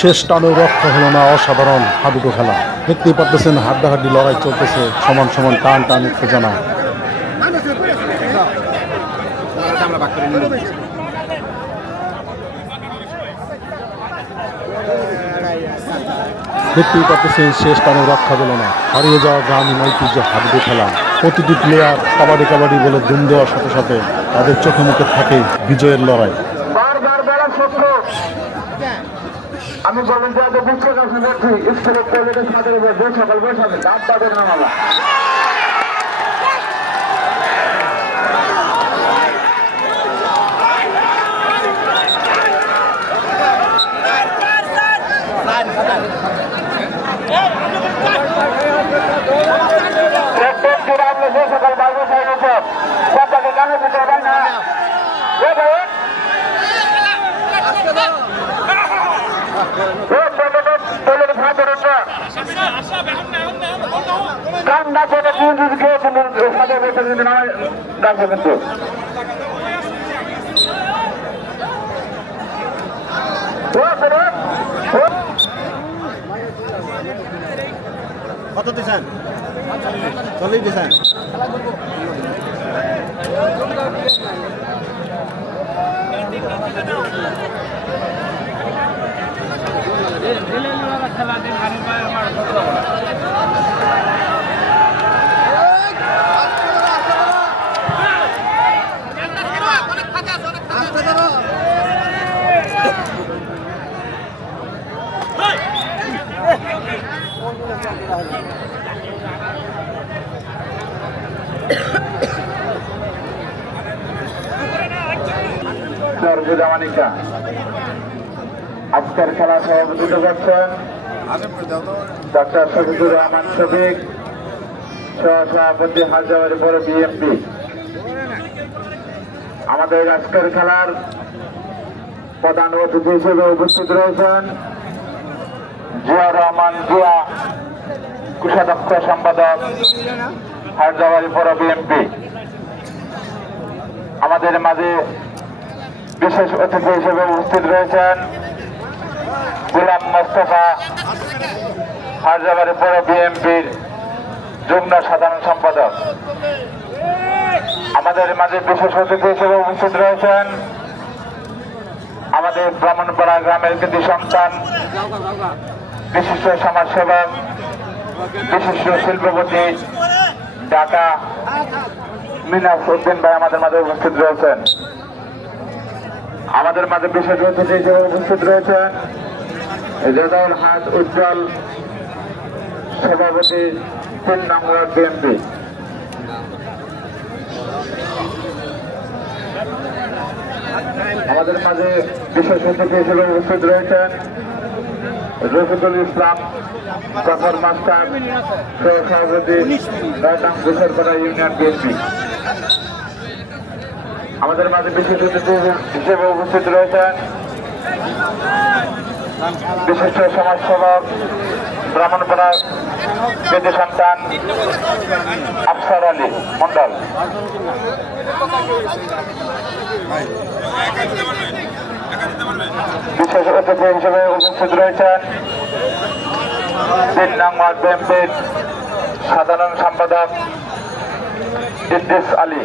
শেষ টানেও রক্ষা হলো না, অসাধারণ হাডুডু খেলা। দেখতেই পারতেছেন হাড্ডাহাড্ডি লড়াই চলতেছে, সমান সমান টান টান উত্তেজনা। দেখতেই পারতেছেন শেষ টানেও রক্ষা পেল না। হারিয়ে যাওয়া গ্রামীণ ঐতিহ্য হাডুডু খেলা। প্রতিটি প্লেয়ার কাবাডি কাবাডি বলে দুম দেওয়ার সাথে সাথে তাদের চোখে মুখে থাকে বিজয়ের লড়াই। আমি বলেন যে, আগে বুঝতে কাছে বলছি স্কুলের কলেজের সাথে বই সকাল বৈশাখে দাঁত আলা প্রত্যেক দিন সকাল বাইরে সাইড সবটাকে কেন পারেন না? ভাই কান্না করে তিন দিন খেয়েছেন সাথে বসে কিন্তু নামে ডাকবে কিন্তু কত দিছেন? চল্লিশ দিছেন। আজকের খেলা সভাপতিত্ব করছেন ডক্টর শফিকুর রহমান শফিক, সহসভাপতি হাজার পরে বিএমপি। আমাদের আজকের খেলার প্রধান অতিথি হিসেবে উপস্থিত রয়েছেন জিয়া রহমান জিয়া। কোষাধ্যক্ষ সম্পাদক হায়দ্রাবাদী পৌর বিএনপি আমাদের মাঝে বিশেষ অতিথি হিসেবে উপস্থিত রয়েছেন গুলাম মোস্তফা, হায়দ্রাবাদী পৌর বিএনপির যুগ্ম সাধারণ সম্পাদক। আমাদের মাঝে বিশেষ অতিথি হিসেবে উপস্থিত রয়েছেন আমাদের ব্রাহ্মণপাড়া গ্রামের কৃতি সন্তান, বিশিষ্ট সমাজসেবক বিশিষ্ট শিল্পপতি ঢাকা মিনাস উদ্দিন ভাই আমাদের মাঝে উপস্থিত রয়েছেন। আমাদের মাঝে বিশেষ অতিথি হিসেবে উপস্থিত রয়েছেন রেজাউল হাজ উজ্জ্বল সভাপতি তিন নম্বর বিএনপি আমাদের মাঝে বিশেষ অতিথি হিসেবে উপস্থিত রয়েছেন রফিকুল ইসলাম, জাফর মাস্টার সভাপতি রায়দাম গোসরপাড়া ইউনিয়ন বিএনপি। আমাদের মাঝে বিশেষ অতিথি হিসেবে উপস্থিত রয়েছেন বিশিষ্ট সমাজসেবক, ব্রাহ্মণপাড়ার কৃতি সন্তান আফসার আলী মন্ডল বিশেষ অতিথি হিসেবে উপস্থিত রয়েছেন তিন বিএনপির সাধারণ সম্পাদক ইদ্রিস আলী।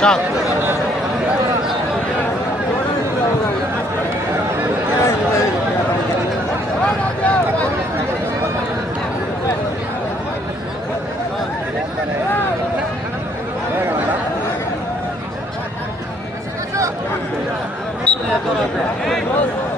সাত